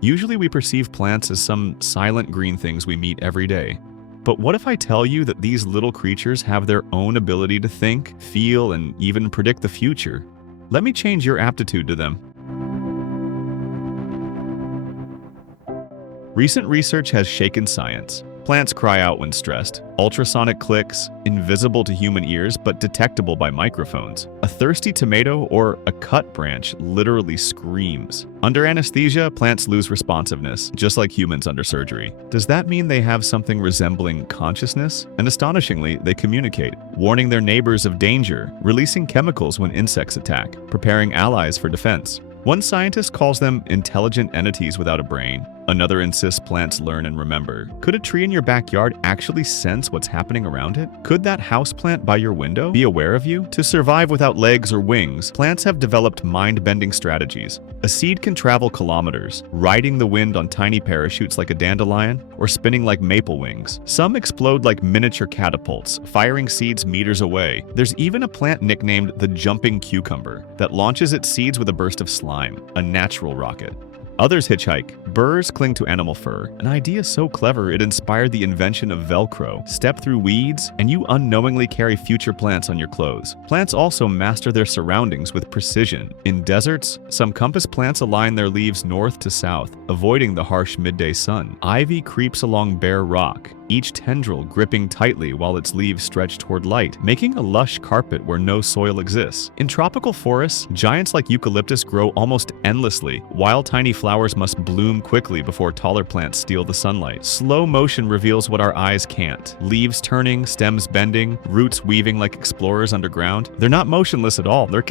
Usually we perceive plants as some silent green things we meet every day. But what if I tell you that these little creatures have their own ability to think, feel, and even predict the future? Let me change your aptitude to them. Recent research has shaken science. Plants cry out when stressed. Ultrasonic clicks, invisible to human ears but detectable by microphones. A thirsty tomato or a cut branch literally screams. Under anesthesia, plants lose responsiveness, just like humans under surgery. Does that mean they have something resembling consciousness? And astonishingly, they communicate, warning their neighbors of danger, releasing chemicals when insects attack, preparing allies for defense. One scientist calls them intelligent entities without a brain. Another insists plants learn and remember. Could a tree in your backyard actually sense what's happening around it? Could that houseplant by your window be aware of you? To survive without legs or wings, plants have developed mind-bending strategies. A seed can travel kilometers, riding the wind on tiny parachutes like a dandelion, or spinning like maple wings. Some explode like miniature catapults, firing seeds meters away. There's even a plant nicknamed the jumping cucumber that launches its seeds with a burst of slime, a natural rocket. Others hitchhike. Burrs cling to animal fur, an idea so clever it inspired the invention of Velcro. Step through weeds, and you unknowingly carry future plants on your clothes. Plants also master their surroundings with precision. In deserts, some compass plants align their leaves north to south, avoiding the harsh midday sun. Ivy creeps along bare rock, each tendril gripping tightly while its leaves stretch toward light, making a lush carpet where no soil exists. In tropical forests, giants like eucalyptus grow almost endlessly, while tiny flowers must bloom quickly before taller plants steal the sunlight. Slow motion reveals what our eyes can't. Leaves turning, stems bending, roots weaving like explorers underground. They're not motionless at all. They're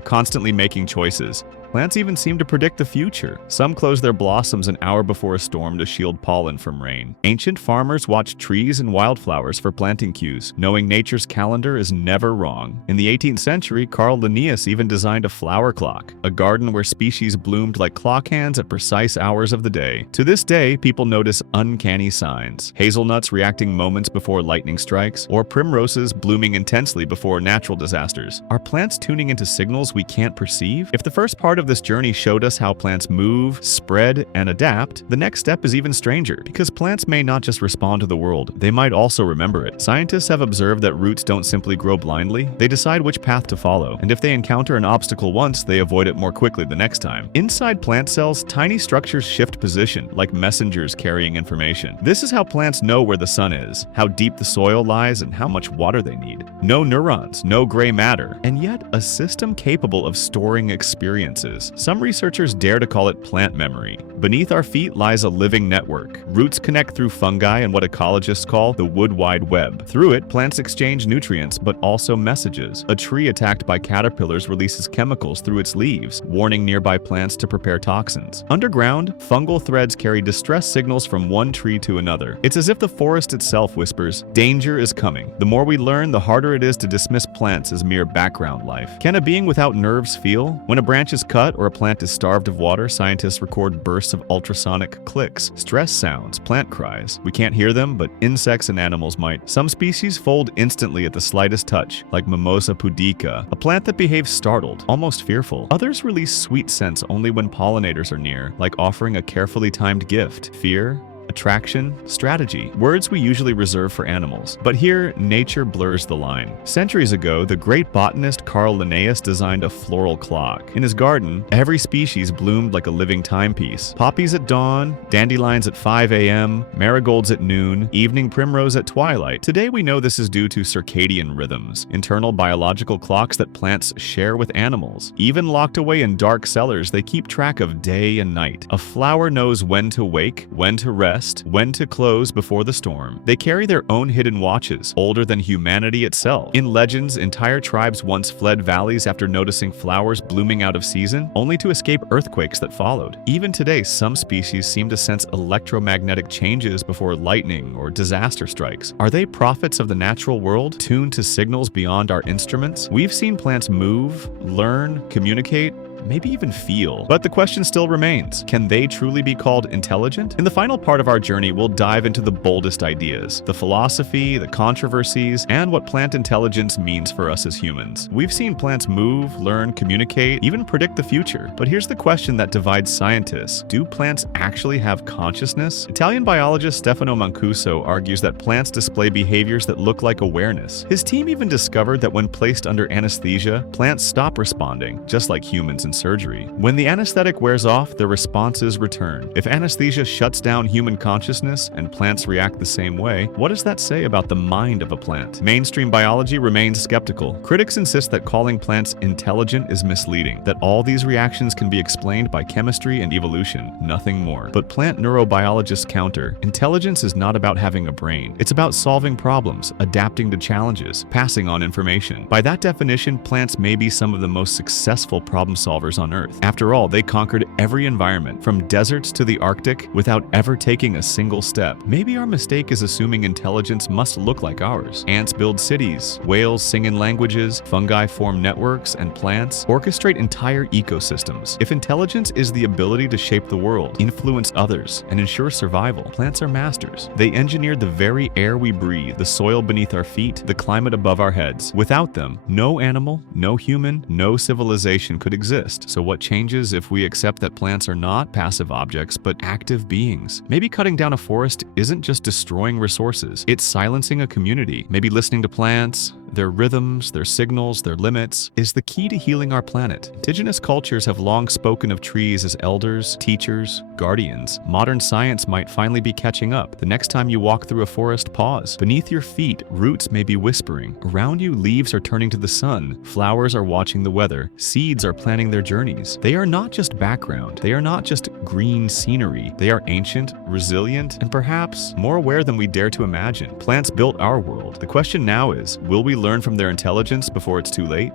constantly making choices. Plants even seem to predict the future. Some close their blossoms an hour before a storm to shield pollen from rain. Ancient farmers watched trees and wildflowers for planting cues, knowing nature's calendar is never wrong. In the 18th century, Carl Linnaeus even designed a flower clock, a garden where species bloomed like clock hands at precise hours of the day. To this day, people notice uncanny signs. Hazelnuts reacting moments before lightning strikes, or primroses blooming intensely before natural disasters. Are plants tuning into signals we can't perceive? If the first part of this journey showed us how plants move, spread, and adapt, the next step is even stranger, because plants may not just respond to the world, they might also remember it. Scientists have observed that roots don't simply grow blindly, they decide which path to follow, and if they encounter an obstacle once, they avoid it more quickly the next time. Inside plant cells, tiny structures shift position, like messengers carrying information. This is how plants know where the sun is, how deep the soil lies, and how much water they need. No neurons, no gray matter, and yet a system capable of storing experiences. Some researchers dare to call it plant memory. Beneath our feet lies a living network. Roots connect through fungi and what ecologists call the wood wide web. Through it, plants exchange nutrients, but also messages. A tree attacked by caterpillars releases chemicals through its leaves, warning nearby plants to prepare toxins. Underground, fungal threads carry distress signals from one tree to another. It's as if the forest itself whispers, "Danger is coming." The more we learn, the harder it is to dismiss plants as mere background life. Can a being without nerves feel? When a branch is cut or a plant is starved of water, scientists record bursts of ultrasonic clicks, stress sounds, plant cries. We can't hear them, but insects and animals might. Some species fold instantly at the slightest touch, like Mimosa pudica, a plant that behaves startled, almost fearful. Others release sweet scents only when pollinators are near, like offering a carefully timed gift. Fear, attraction, strategy, words we usually reserve for animals. But here, nature blurs the line. Centuries ago, the great botanist Carl Linnaeus designed a floral clock. In his garden, every species bloomed like a living timepiece. Poppies at dawn, dandelions at 5 a.m., marigolds at noon, evening primrose at twilight. Today we know this is due to circadian rhythms, internal biological clocks that plants share with animals. Even locked away in dark cellars, they keep track of day and night. A flower knows when to wake, when to rest, when to close before the storm. They carry their own hidden watches, older than humanity itself. In legends, entire tribes once fled valleys after noticing flowers blooming out of season, only to escape earthquakes that followed. Even today, some species seem to sense electromagnetic changes before lightning or disaster strikes. Are they prophets of the natural world, tuned to signals beyond our instruments? We've seen plants move, learn, communicate, maybe even feel. But the question still remains, can they truly be called intelligent? In the final part of our journey, we'll dive into the boldest ideas, the philosophy, the controversies, and what plant intelligence means for us as humans. We've seen plants move, learn, communicate, even predict the future. But here's the question that divides scientists. Do plants actually have consciousness? Italian biologist Stefano Mancuso argues that plants display behaviors that look like awareness. His team even discovered that when placed under anesthesia, plants stop responding, just like humans in surgery. When the anesthetic wears off, their responses return. If anesthesia shuts down human consciousness and plants react the same way, what does that say about the mind of a plant? Mainstream biology remains skeptical. Critics insist that calling plants intelligent is misleading, that all these reactions can be explained by chemistry and evolution, nothing more. But plant neurobiologists counter, intelligence is not about having a brain. It's about solving problems, adapting to challenges, passing on information. By that definition, plants may be some of the most successful problem solvers on Earth. After all, they conquered every environment, from deserts to the Arctic, without ever taking a single step. Maybe our mistake is assuming intelligence must look like ours. Ants build cities, whales sing in languages, fungi form networks, and plants orchestrate entire ecosystems. If intelligence is the ability to shape the world, influence others, and ensure survival, plants are masters. They engineered the very air we breathe, the soil beneath our feet, the climate above our heads. Without them, no animal, no human, no civilization could exist. So what changes if we accept that plants are not passive objects, but active beings? Maybe cutting down a forest isn't just destroying resources, it's silencing a community. Maybe listening to plants, their rhythms, their signals, their limits, is the key to healing our planet. Indigenous cultures have long spoken of trees as elders, teachers, guardians. Modern science might finally be catching up. The next time you walk through a forest, pause. Beneath your feet, roots may be whispering. Around you, leaves are turning to the sun. Flowers are watching the weather. Seeds are planning their journeys. They are not just background. They are not just green scenery. They are ancient, resilient, and perhaps more aware than we dare to imagine. Plants built our world. The question now is, will we learn from their intelligence before it's too late?